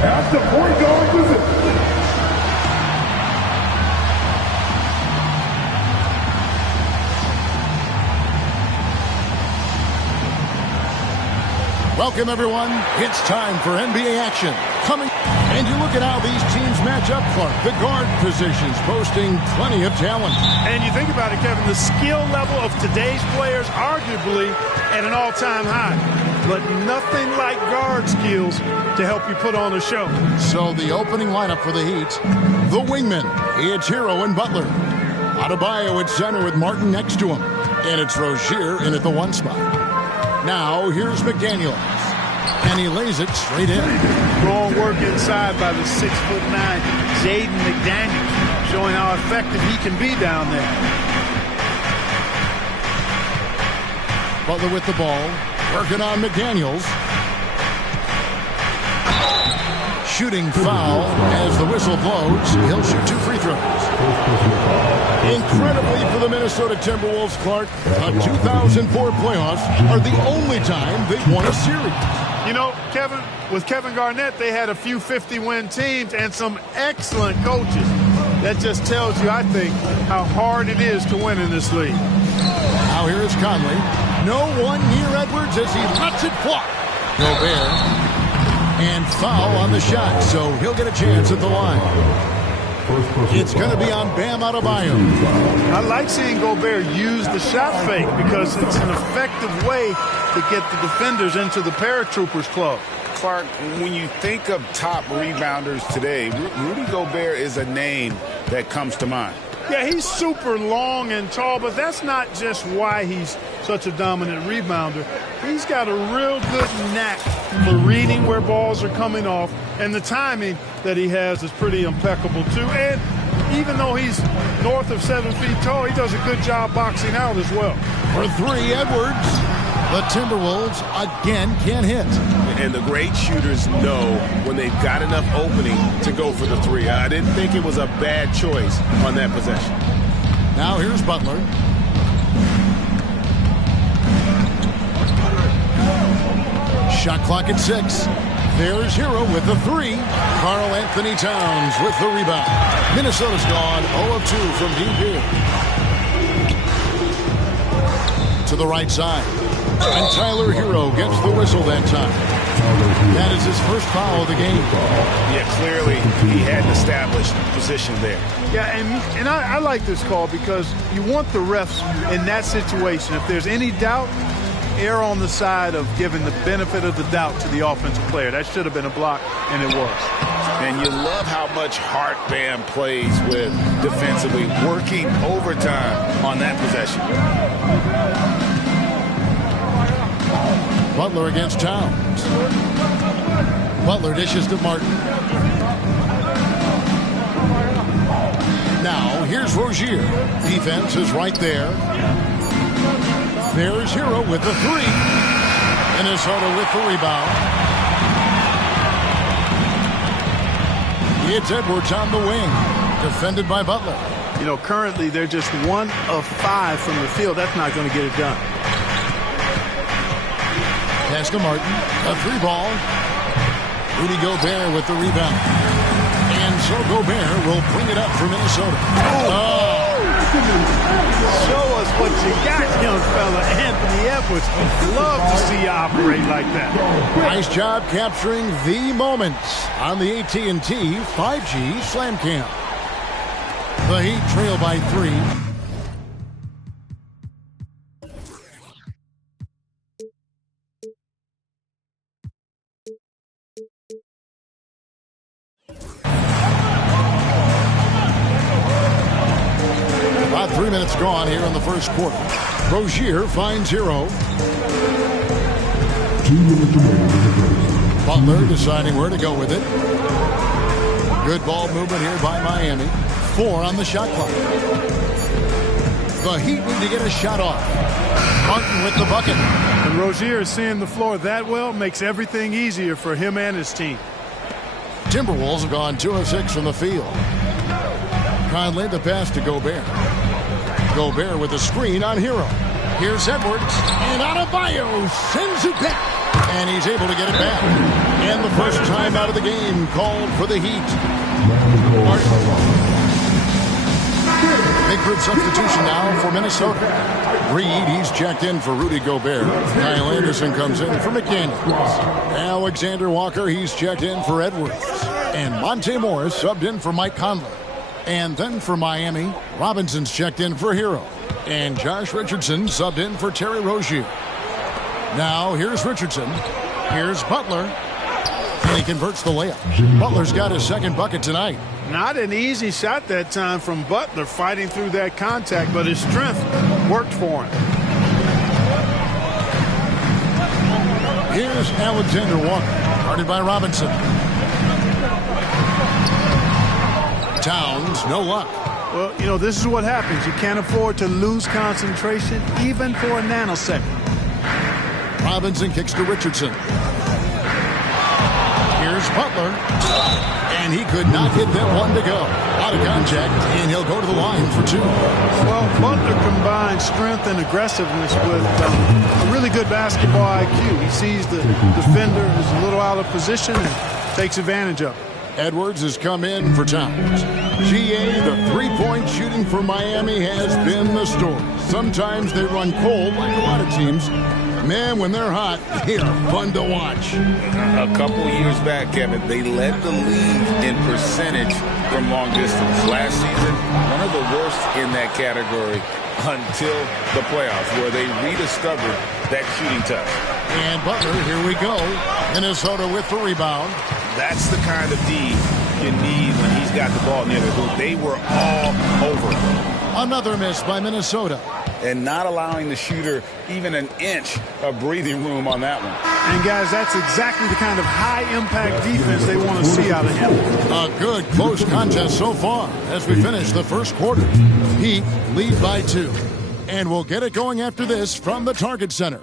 at the point guard position. Welcome, everyone. It's time for NBA action. And you look at how these teams match up, Clark. The guard positions posting plenty of talent. And you think about it, Kevin, the skill level of today's players arguably at an all-time high. But nothing like guard skills to help you put on a show. So the opening lineup for the Heat, the wingmen. It's Hero and Butler. Adebayo at center with Martin next to him. And it's Rozier in at the 1 spot. Now, here's McDaniels, and he lays it straight in. Strong work inside by the 6'9" Jaden McDaniels, showing how effective he can be down there. Butler with the ball, working on McDaniels. Shooting foul as the whistle blows. He'll shoot 2 free throws. Incredibly for the Minnesota Timberwolves, Clark, the 2004 playoffs are the only time they've won a series. You know, Kevin, with Kevin Garnett, they had a few 50-win teams and some excellent coaches. That just tells you, I think, how hard it is to win in this league. Now here is Conley. No one near Edwards as he lets it fly. Gobert. And foul on the shot, so he'll get a chance at the line. It's going to be on Bam Adebayo. I like seeing Gobert use the shot fake because it's an effective way to get the defenders into the paratroopers club. Clark, when you think of top rebounders today, Rudy Gobert is a name that comes to mind. Yeah, he's super long and tall, but that's not just why he's such a dominant rebounder. He's got a real good knack for reading where balls are coming off, and the timing that he has is pretty impeccable, too. And even though he's north of 7 feet tall, he does a good job boxing out as well. For 3, Edwards. The Timberwolves again can't hit. And the great shooters know when they've got enough opening to go for the 3. I didn't think it was a bad choice on that possession. Now here's Butler. Shot clock at 6. There's Hero with the 3. Karl Anthony Towns with the rebound. Minnesota's gone 0 of 2 from deep here. To the right side. And Tyler Hero gets the whistle that time. That is his first foul of the game. Yeah, clearly he hadn't established position there. Yeah, and I like this call because you want the refs in that situation. If there's any doubt, err on the side of giving the benefit of the doubt to the offensive player. That should have been a block, and it was. And you love how much heart Bam plays with defensively, working overtime on that possession. Butler against Towns. Butler dishes to Martin. Now, here's Rozier. Defense is right there. There's Hero with the 3. Minnesota with the rebound. It's Edwards on the wing. Defended by Butler. You know, currently they're just 1 of 5 from the field. That's not going to get it done. Pass to Martin. A 3 ball. Rudy Gobert with the rebound. And so Gobert will bring it up for Minnesota. Oh. Show us what you got, young fella. Anthony Edwards. Love to see you operate like that. Nice job capturing the moments on the AT&T 5G Slam Cam. The Heat trail by 3. About 3 minutes gone here in the first quarter. Rozier finds Hero. 2 minutes remaining. Butler deciding where to go with it. Good ball movement here by Miami. 4 on the shot clock. The Heat need to get a shot off. Martin with the bucket. And Rozier seeing the floor that well makes everything easier for him and his team. Timberwolves have gone 2 of 6 from the field. Conley the pass to Gobert. Gobert with the screen on Hero. Here's Edwards, and Adebayo sends it back. And he's able to get it back. And the first time out of the game called for the Heat. Big group substitution now for Minnesota. Reed, he's checked in for Rudy Gobert. Kyle Anderson comes in for McDaniels. Alexander Walker, he's checked in for Edwards. And Monte Morris subbed in for Mike Conley. And then for Miami, Robinson's checked in for Hero. And Josh Richardson subbed in for Terry Rozier. Now here's Richardson. Here's Butler. And he converts the layup. Butler's got his second bucket tonight. Not an easy shot that time from Butler, fighting through that contact, but his strength worked for him. Here's Alexander Walker, guarded by Robinson. Towns, no luck. Well, you know, this is what happens. You can't afford to lose concentration even for a nanosecond. Robinson kicks to Richardson. Here's Butler. And he could not hit that one to go. Out of contact, and he'll go to the line for two. Well, Butler combines strength and aggressiveness with a really good basketball IQ. He sees the defender is a little out of position and takes advantage of it. Edwards has come in for Towns. GA, the three-point shooting for Miami has been the story. Sometimes they run cold like a lot of teams. Man, when they're hot, they are fun to watch. A couple years back, Kevin, they led the league in percentage from long distance. Last season, one of the worst in that category until the playoffs, where they rediscovered that shooting touch. And Butler, here we go. Minnesota with the rebound. That's the kind of D you need when he's got the ball near the hoop. They were all over him. Another miss by Minnesota. And not allowing the shooter even an inch of breathing room on that one. And, guys, that's exactly the kind of high-impact defense they want to see out of him. A good close contest so far as we finish the first quarter. Heat lead by 2. And we'll get it going after this from the Target Center.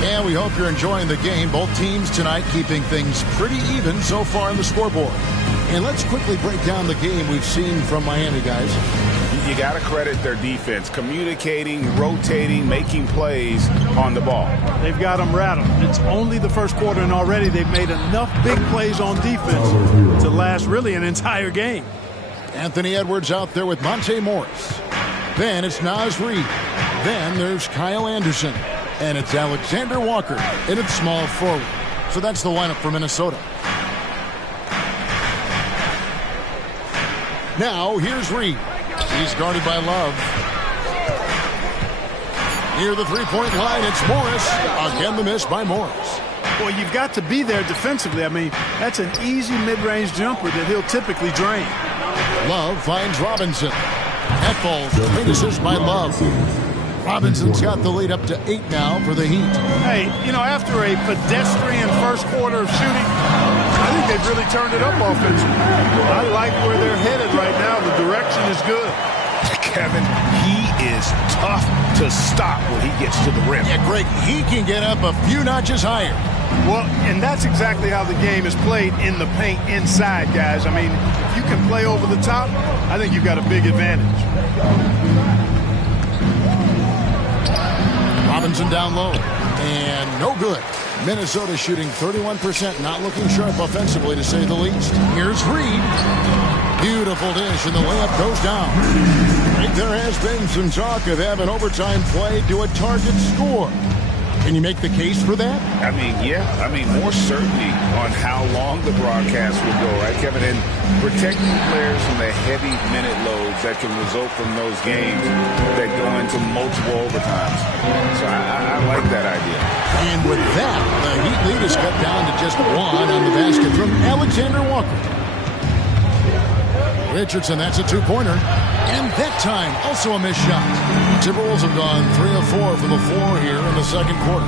And we hope you're enjoying the game. Both teams tonight keeping things pretty even so far on the scoreboard. And let's quickly break down the game we've seen from Miami, guys. You got to credit their defense, communicating, rotating, making plays on the ball. They've got them rattled. It's only the first quarter, and already they've made enough big plays on defense to last really an entire game. Anthony Edwards out there with Monte Morris. Then it's Naz Reid. Then there's Kyle Anderson. And it's Alexander Walker, and it's small forward. So that's the lineup for Minnesota. Now, here's Reed. He's guarded by Love. Near the three-point line, it's Morris. Again, the miss by Morris. Well, you've got to be there defensively. I mean, that's an easy mid-range jumper that he'll typically drain. Love finds Robinson. That falls. Great assist by Love. Robinson's got the lead up to 8 now for the Heat. Hey, you know, after a pedestrian first quarter of shooting, I think they've really turned it up offensively. I like where they're headed right now. The direction is good. Kevin, he is tough to stop when he gets to the rim. Yeah, Greg, he can get up a few notches higher. Well, and that's exactly how the game is played in the paint inside, guys. I mean, if you can play over the top, I think you've got a big advantage. Robinson down low. And no good. Minnesota shooting 31%, not looking sharp offensively, to say the least. Here's Reed. Beautiful dish, and the layup goes down. I think there has been some talk of having overtime play to a target score. Can you make the case for that? I mean, yeah. I mean, more certainty on how long the broadcast will go, right, Kevin? And protecting players from the heavy minute loads that can result from those games that go into multiple overtimes. So I like that idea. And with that, the Heat lead is cut down to just 1 on the basket from Alexander Walker. Richardson, that's a two-pointer. And that time, also a missed shot. Timberwolves have gone 3 of 4 from the floor here in the second quarter.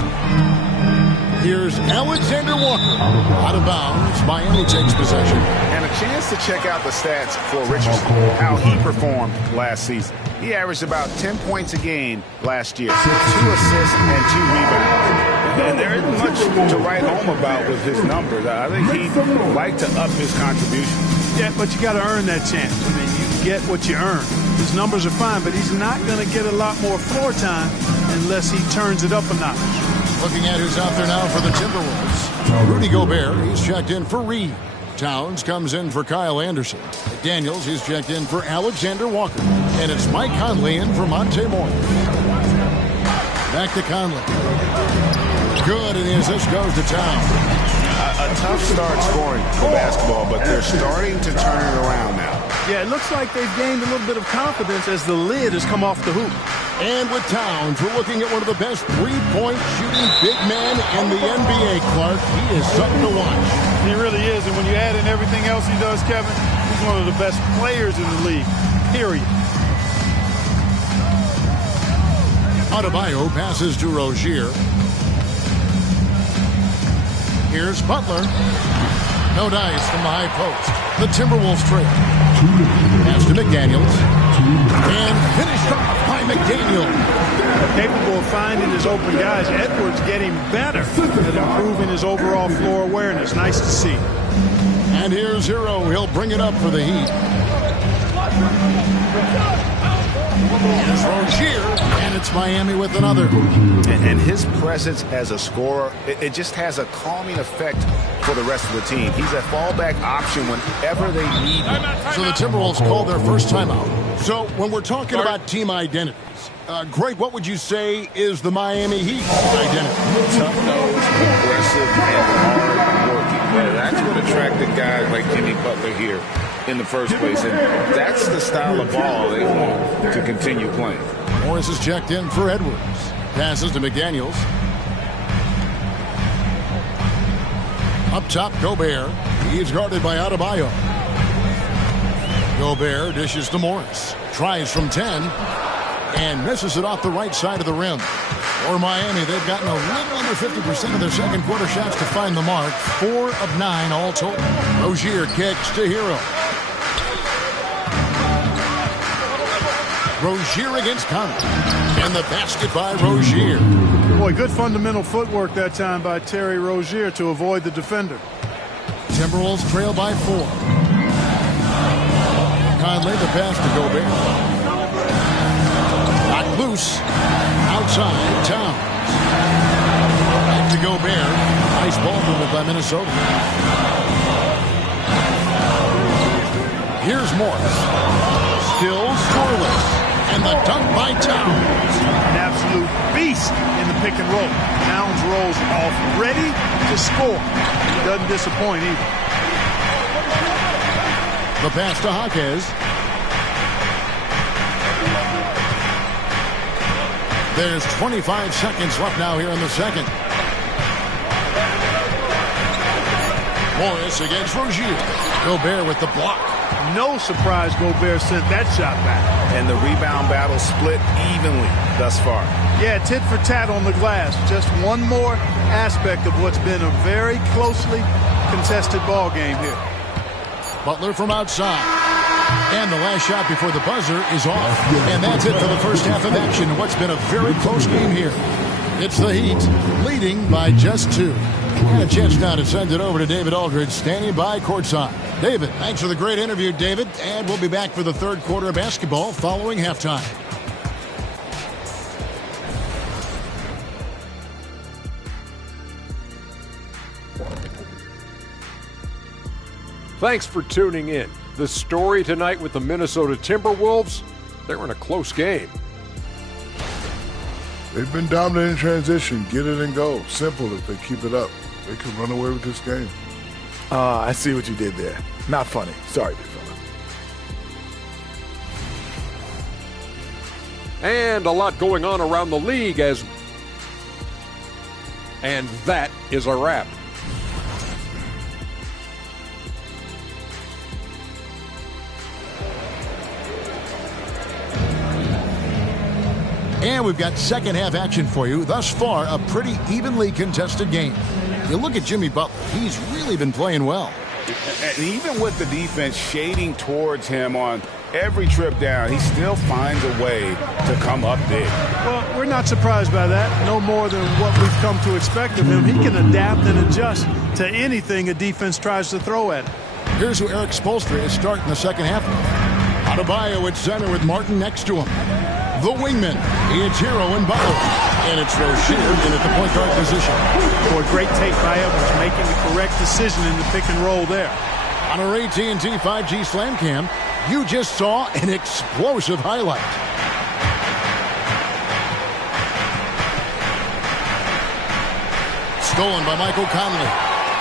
Here's Alexander Walker. Out of bounds. Miami takes possession. And a chance to check out the stats for Richardson, how he performed last season. He averaged about 10 points a game last year, 2 assists and 2 rebounds. And there isn't much to write home about with his numbers. I think he'd like to up his contribution. Yeah, but you got to earn that chance. I mean, you get what you earn. His numbers are fine, but he's not going to get a lot more floor time unless he turns it up a notch. Looking at who's out there now for the Timberwolves. Rudy Gobert, he's checked in for Reed. Towns comes in for Kyle Anderson. Daniels, he's checked in for Alexander Walker. And it's Mike Conley in for Monte Morris. Back to Conley. Good, and the assist goes to Towns. A tough start scoring for basketball, but they're starting to turn it around now. Yeah, it looks like they've gained a little bit of confidence as the lid has come off the hoop. And with Towns, we're looking at one of the best three-point shooting big men in the NBA, Clark. He is something to watch. He really is, and when you add in everything else he does, Kevin, he's one of the best players in the league, period. Adebayo passes to Rozier. Here's Butler. No dice from the high post. The Timberwolves trail. Pass to McDaniels. And finished off by McDaniel. Capable of finding his open guys. Edwards getting better at improving his overall floor awareness. Nice to see. And here's Hero. He'll bring it up for the Heat. Here's Rozier, and it's Miami with another. And his presence as a scorer, it just has a calming effect for the rest of the team. He's a fallback option whenever they need him. So the Timberwolves called their first timeout. So when we're talking about team identities, Greg, what would you say is the Miami Heat identity? Tough-nosed, aggressive, and hard-working. That's what attracted guys like Jimmy Butler here in the first place, and that's the style of ball they want to continue playing. Morris is checked in for Edwards. Passes to McDaniels. Up top, Gobert. He's guarded by Adebayo. Gobert dishes to Morris. Tries from 10 and misses it off the right side of the rim. For Miami, they've gotten a little under 50% of their second quarter shots to find the mark. 4 of 9 all total. Rozier kicks to Hero. Rozier against Conley. And the basket by Rozier. Boy, good fundamental footwork that time by Terry Rozier to avoid the defender. Timberwolves trail by 4. Conley, the pass to Gobert. Knocked loose. Outside, Towns. Back to Gobert. Nice ball movement by Minnesota. Here's Morris. Still scoreless. And the dunk by Towns. An absolute beast in the pick and roll. Towns rolls off, ready to score. He doesn't disappoint either. The pass to Jaquez. There's 25 seconds left now here in the second. Morris against Rozier. Gobert with the block. No surprise Gobert sent that shot back. And the rebound battle split evenly thus far. Yeah, tit for tat on the glass. Just one more aspect of what's been a very closely contested ball game here. Butler from outside. And the last shot before the buzzer is off. And that's it for the first half of action. What's been a very close game here. It's the Heat leading by just 2. And a chance now to send it over to David Aldridge, standing by courtside. David, thanks for the great interview, David. And we'll be back for the third quarter of basketball following halftime. Thanks for tuning in. The story tonight with the Minnesota Timberwolves, they're in a close game. They've been dominant in transition. Get it and go. Simple if they keep it up. They can run away with this game. I see what you did there. Not funny. Sorry, big fella. And a lot going on around the league And that is a wrap. And we've got second half action for you. Thus far, a pretty evenly contested game. You look at Jimmy Butler. He's really been playing well. And even with the defense shading towards him on every trip down, he still finds a way to come up big. Well, we're not surprised by that. No more than what we've come to expect of him. He can adapt and adjust to anything a defense tries to throw at him. Here's who Eric Spoelstra is starting the second half with. Adebayo at center with Martin next to him. The wingman, it's Hero and Butler. And it's Rozier in at the point guard position. For a great take by Edwards, making the correct decision in the pick and roll there. On our AT&T 5G Slam Cam, you just saw an explosive highlight. Stolen by Michael Conley.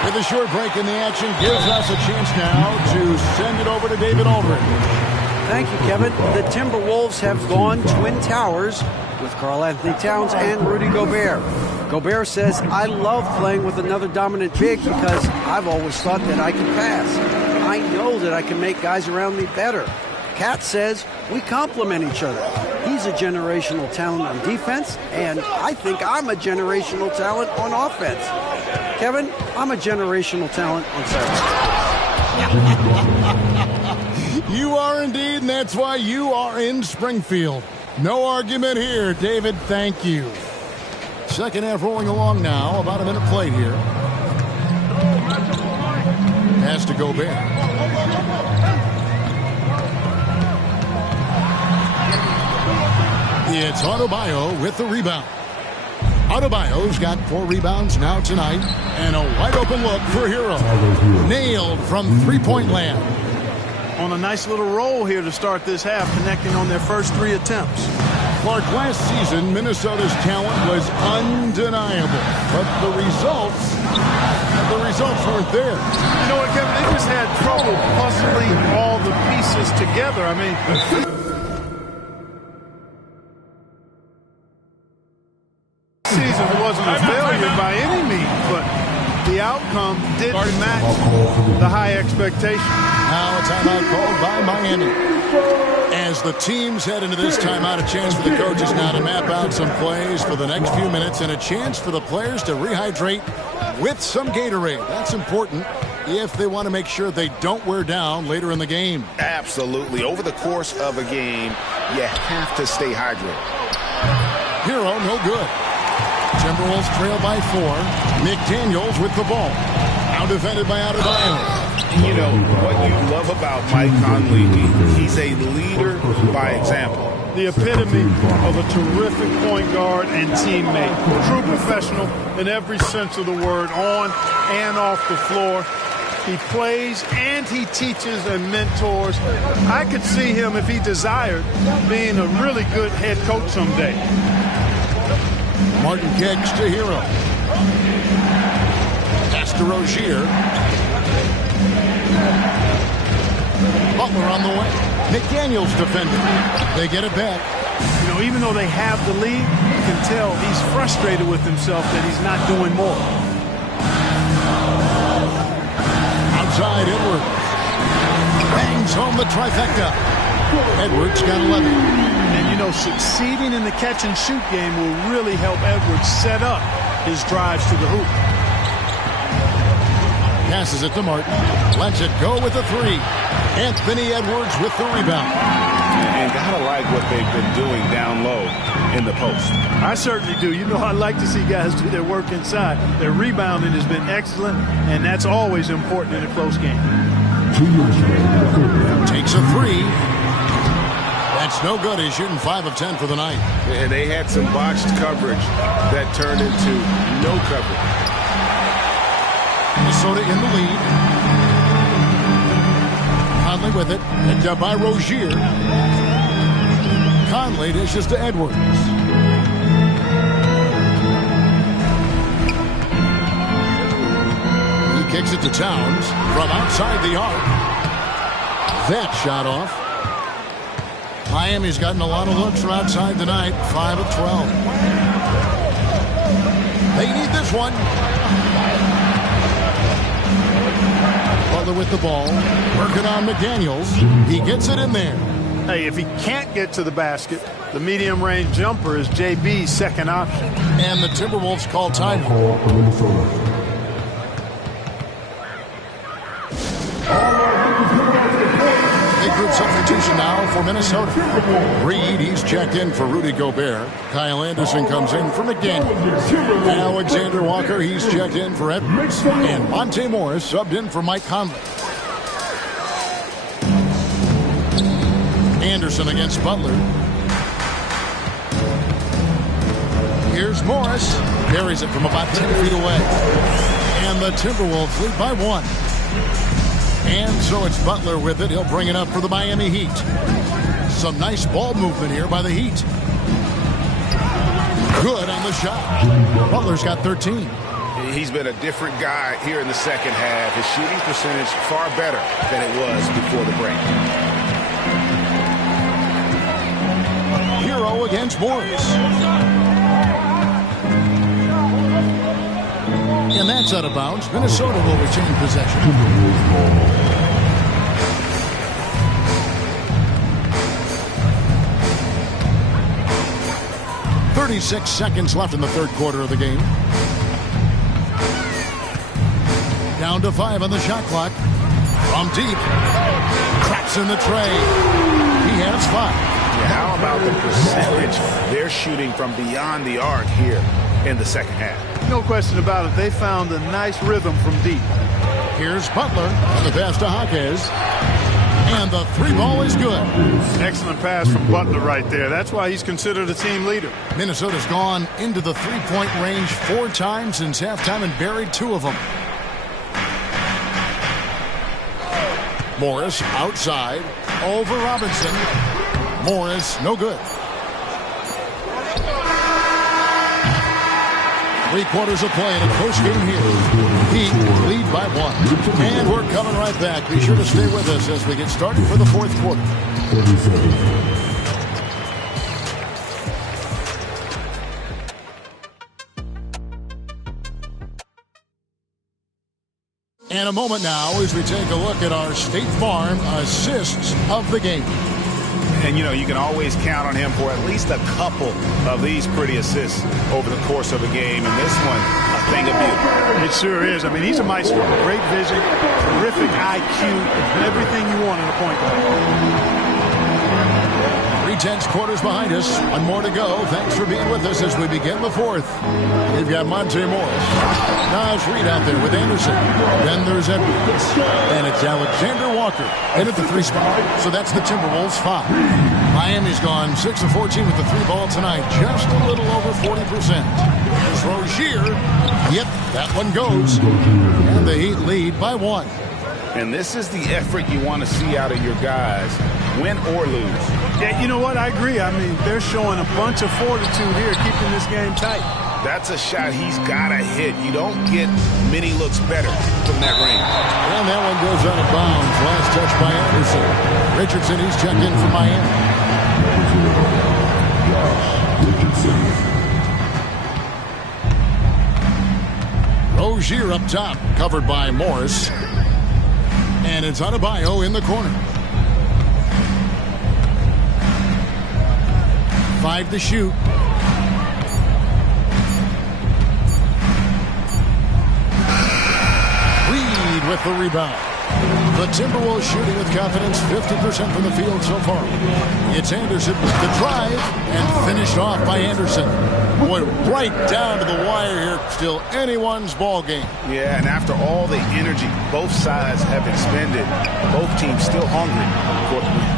With a short break in the action, gives us a chance now to send it over to David Aldridge. Thank you, Kevin. The Timberwolves have gone Twin Towers with Karl-Anthony Towns and Rudy Gobert. Gobert says, I love playing with another dominant big because I've always thought that I can pass. I know that I can make guys around me better. Cat says, we complement each other. He's a generational talent on defense, and I think I'm a generational talent on offense. Kevin, I'm a generational talent on service. You are indeed, and that's why you are in Springfield. No argument here, David. Thank you. Second half rolling along now. About a minute played here. Pass to Gobert. It's Adebayo with the rebound. Adebayo's got 4 rebounds now tonight. And a wide open look for Hero. Nailed from three-point land. On a nice little roll here to start this half, connecting on their first 3 attempts. Clark, last season, Minnesota's talent was undeniable. But the results weren't there. You know what, Kevin? They just had trouble puzzling all the pieces together. I mean, season wasn't a failure by any means, but the outcome didn't match the high expectation. Now a timeout called by Miami. As the teams head into this timeout, a chance for the coaches now to map out some plays for the next few minutes and a chance for the players to rehydrate with some Gatorade. That's important if they want to make sure they don't wear down later in the game. Absolutely. Over the course of a game, you have to stay hydrated. Hero, no good. Timberwolves trail by 4. McDaniels with the ball. Now defended by Adebayo. You know, what you love about Mike Conley, he's a leader by example. The epitome of a terrific point guard and teammate. True professional in every sense of the word, on and off the floor. He plays and he teaches and mentors. I could see him, if he desired, being a really good head coach someday. Martin kicks to Hero. Pass to Rozier. Butler on the way. McDaniels defending. They get it back. You know, even though they have the lead, you can tell he's frustrated with himself that he's not doing more. Outside, Edwards. Bangs home the trifecta. Edwards got 11. And, you know, succeeding in the catch-and-shoot game will really help Edwards set up his drives to the hoop. Passes it to Martin. Lets it go with a 3. Anthony Edwards with the rebound. And gotta like what they've been doing down low in the post. I certainly do. You know, I like to see guys do their work inside. Their rebounding has been excellent, and that's always important in a close game. Takes a 3. That's no good. He's shooting 5 of 10 for the night. And they had some botched coverage that turned into no coverage. Minnesota in the lead. Conley with it. Picked up by Rozier. Conley dishes to Edwards. He kicks it to Towns from outside the arc. That shot off. Miami's gotten a lot of looks from outside tonight. 5 of 12. They need this one. Butler with the ball. Working on McDaniels. He gets it in there. Hey, if he can't get to the basket, the medium-range jumper is JB's second option. And the Timberwolves call timeout. Big group substitution now for Minnesota. Reed, he's checked in for Rudy Gobert. Kyle Anderson comes in for McDaniels. Alexander Walker, he's checked in for Edwards. And Monte Morris subbed in for Mike Conley. Anderson against Butler. Here's Morris. Carries it from about 10 feet away. And the Timberwolves lead by 1. And so it's Butler with it. He'll bring it up for the Miami Heat. Some nice ball movement here by the Heat. Good on the shot. Butler's got 13. He's been a different guy here in the second half. His shooting percentage far better than it was before the break. Hero against Morris. And that's out of bounds. Minnesota will retain possession. 36 seconds left in the third quarter of the game. Down to 5 on the shot clock. From deep. Cracks in the tray. He has 5. Yeah, how about the percentage they're shooting from beyond the arc here in the second half? No question about it. They found a nice rhythm from deep. Here's Butler on the pass to Jaquez. And the 3-ball is good. Excellent pass from Butler right there. That's why he's considered a team leader. Minnesota's gone into the 3-point range 4 times since halftime and buried 2 of them. Morris outside over Robinson. Morris no good. 3 quarters of play in a close game here. Heat lead by 1. And we're coming right back. Be sure to stay with us as we get started for the fourth quarter. And a moment now as we take a look at our State Farm assists of the game. And, you know, you can always count on him for at least a couple of these pretty assists over the course of a game. And this one, a thing of beauty. It sure is. I mean, he's a maestro. Great vision, terrific IQ, everything you want in a point guard. 3/10 quarters behind us. 1 more to go. Thanks for being with us as we begin the fourth. We've got Monte Morris. Naz Reid out there with Anderson. Then there's Edwards. And it's Alexander Walker in at the 3 spot. So that's the Timberwolves 5. Miami's gone 6 of 14 with the 3-ball tonight. Just a little over 40%. Here's Rozier. Yep, that one goes. And the Heat lead by 1. And this is the effort you want to see out of your guys, win or lose. Yeah, you know what? I agree. I mean, they're showing a bunch of fortitude here, keeping this game tight. That's a shot he's got to hit. You don't get many looks better from that range. And that one goes out of bounds. Last touch by Anderson. Richardson, he's checked in for Miami. Rozier up top, covered by Morris. And it's Adebayo in the corner. 5 to shoot. Reed with the rebound. The Timberwolves shooting with confidence, 50% from the field so far. It's Anderson with the drive and finished off by Anderson. Boy, right down to the wire here. Still anyone's ball game. Yeah, and after all the energy both sides have expended, both teams still hungry for the win.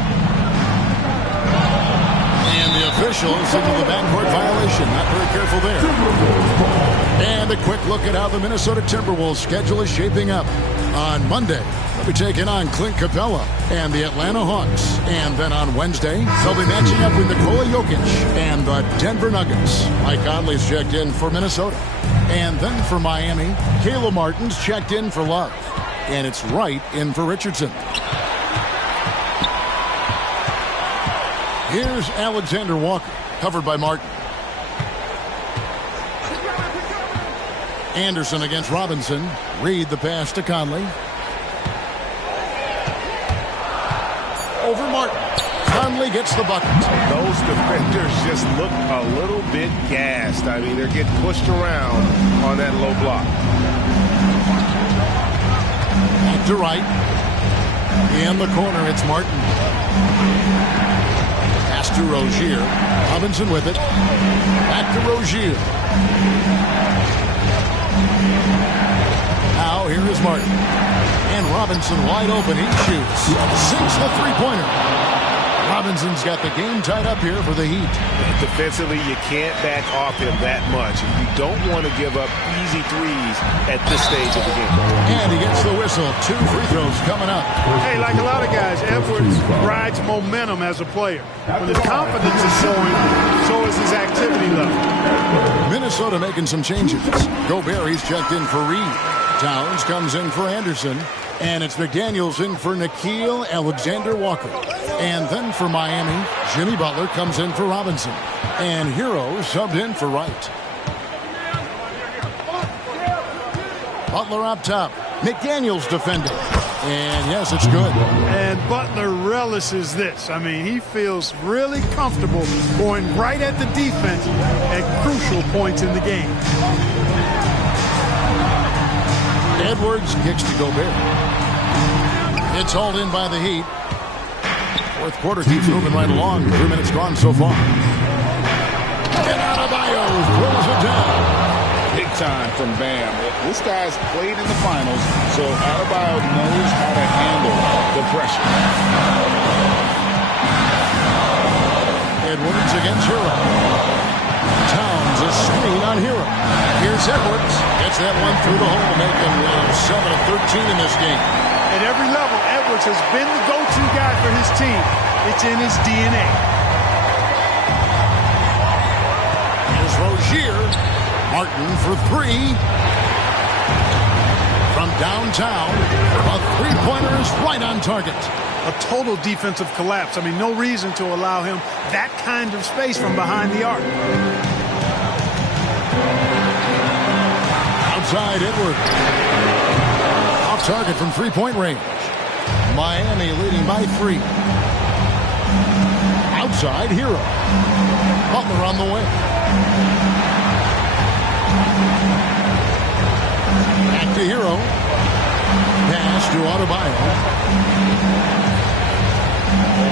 And the officials signal the backcourt violation. Not very careful there. And a quick look at how the Minnesota Timberwolves schedule is shaping up. On Monday, they'll be taking on Clint Capella and the Atlanta Hawks. And then on Wednesday, they'll be matching up with Nikola Jokic and the Denver Nuggets. Mike Conley's checked in for Minnesota. And then for Miami, Caleb Martin's checked in for Love. And it's Wright in for Richardson. Here's Alexander Walker, covered by Martin. Anderson against Robinson. Reed the pass to Conley. Over Martin. Conley gets the bucket. Those defenders just look a little bit gassed. I mean, they're getting pushed around on that low block. Back to right. In the corner, it's Martin. Pass to Rozier. Robinson with it. Back to Rozier. Now here is Martin. And Robinson wide open. He shoots. Sinks the three-pointer. Robinson's got the game tied up here for the Heat. Defensively, you can't back off him that much. You don't want to give up easy threes at this stage of the game. And he gets the whistle. 2 free throws coming up. Hey, like a lot of guys, Edwards rides momentum as a player. When his confidence is showing, so is his activity level. Minnesota making some changes. Gobert, he's checked in for Reed. Towns comes in for Anderson. And it's McDaniels in for Nickeil Alexander-Walker. And then for Miami, Jimmy Butler comes in for Robinson. And Hero subbed in for Wright. Butler up top. McDaniels defending. And yes, it's good. And Butler relishes this. I mean, he feels really comfortable going right at the defense at crucial points in the game. Edwards kicks to Gobert. It's hauled in by the Heat. Fourth quarter keeps moving right along. 3 minutes gone so far. And Adebayo throws it down. Big time from Bam. This guy's played in the finals, so Adebayo knows how to handle the pressure. Edwards against Hero. Towns a screen on Hero. Here's Edwards. Gets that one through the hole, making 7 of 13 in this game. At every level, Edwards has been the go-to guy for his team. It's in his DNA. Here's Rozier. Martin for 3. From downtown, a three-pointer is right on target. A total defensive collapse. I mean, no reason to allow him that kind of space from behind the arc. Outside Edwards. Off target from three-point range. Miami leading by 3. Outside Hero. Butler on the way. Back to Hero. Pass to Adebayo.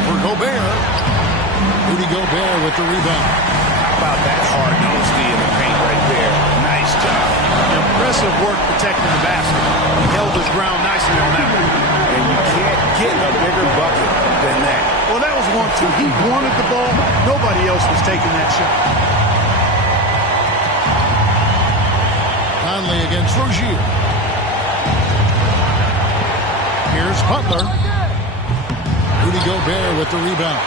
For Gobert. Rudy Gobert with the rebound. How about that hard-nosed D in the paint right there? Nice job. Impressive work protecting the basket. He held his ground nicely on that one. And you can't get a bigger bucket than that. Well, that was 1-2. He wanted the ball. Nobody else was taking that shot. Conley against Rozier. Here's Butler. Rudy Gobert with the rebound.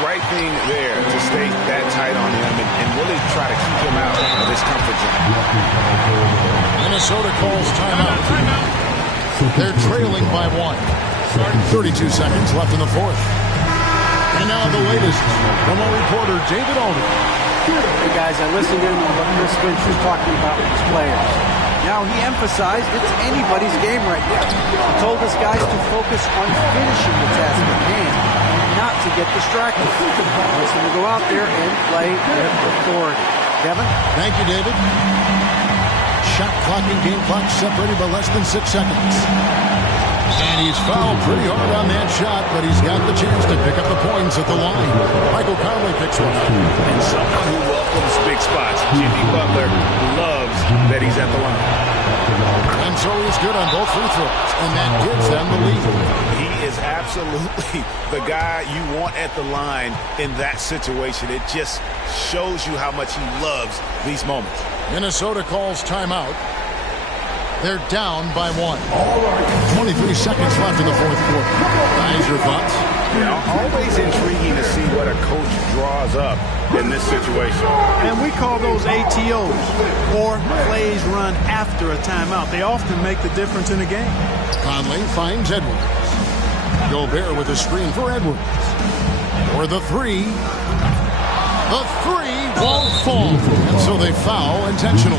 Right thing there to stay that tight on him and really try to keep him out of his comfort zone. Minnesota calls timeout. They're trailing by 1. 32 seconds left in the fourth. And now the latest from our reporter, David Alden. Hey guys, I listened in on what Chris Finch was talking about with his players. Now he emphasized it's anybody's game right now. He told his guys to focus on finishing the task at hand, not to get distracted. He wants them to go out there and play with authority. Kevin? Thank you, David. Shot clock and game clock separated by less than 6 seconds. And he's fouled pretty hard on that shot, but he's got the chance to pick up the points at the line. Michael Conley picks one up. And someone who welcomes big spots. Jimmy Butler loves that he's at the line. And so he's good on both free throws, and that gives them the lead. He is absolutely the guy you want at the line in that situation. It just shows you how much he loves these moments. Minnesota calls timeout. They're down by 1. 23 seconds left in the fourth quarter. Guys, your thoughts? Yeah, always intriguing to see what a coach draws up in this situation. And we call those ATOs, or plays run after a timeout. They often make the difference in a game. Conley finds Edwards. Gobert with a screen for Edwards. For the 3. The 3 won't fall. And so they foul intentionally.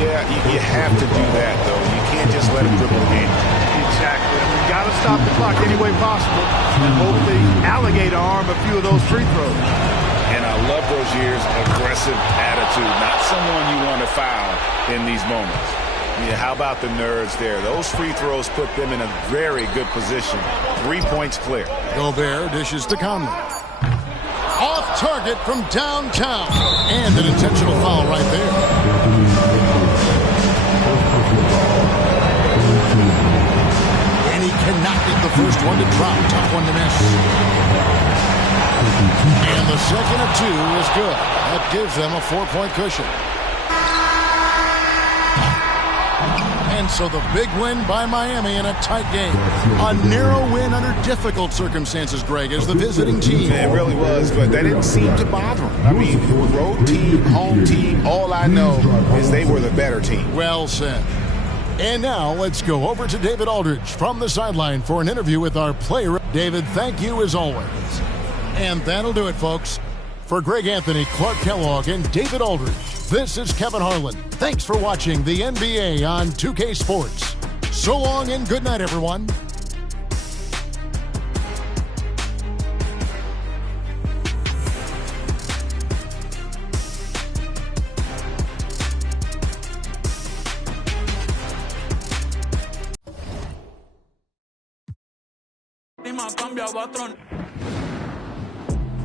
Yeah, you have to do that, though. You can't just let him dribble the game. You Exactly. And we've got to stop the clock any way possible and hope the alligator arm a few of those free throws. And I love Rozier's aggressive attitude. Not someone you want to foul in these moments. Yeah, how about the nerds there? Those free throws put them in a very good position. 3 points clear. Gobert dishes to Conley. Off target from downtown. And an intentional foul right there. And he cannot get the first one to drop. Tough one to miss. And the second of two is good. That gives them a 4-point cushion. And so the big win by Miami in a tight game. A narrow win under difficult circumstances, Greg, as the visiting team. It really was, but that didn't seem to bother them. I mean, road team, home team, all I know is they were the better team. Well said. And now let's go over to David Aldridge from the sideline for an interview with our player. David, thank you as always. And that'll do it, folks. For Greg Anthony, Clark Kellogg, and David Aldridge, this is Kevin Harlan. Thanks for watching the NBA on 2K Sports. So long and good night, everyone.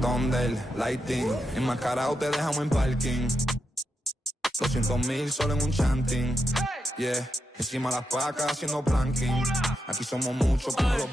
Donde el lighting, enmascarado te dejamos en parking. 200,000 solo en un chanting. Yeah, encima las pacas haciendo planking. Aquí somos muchos como los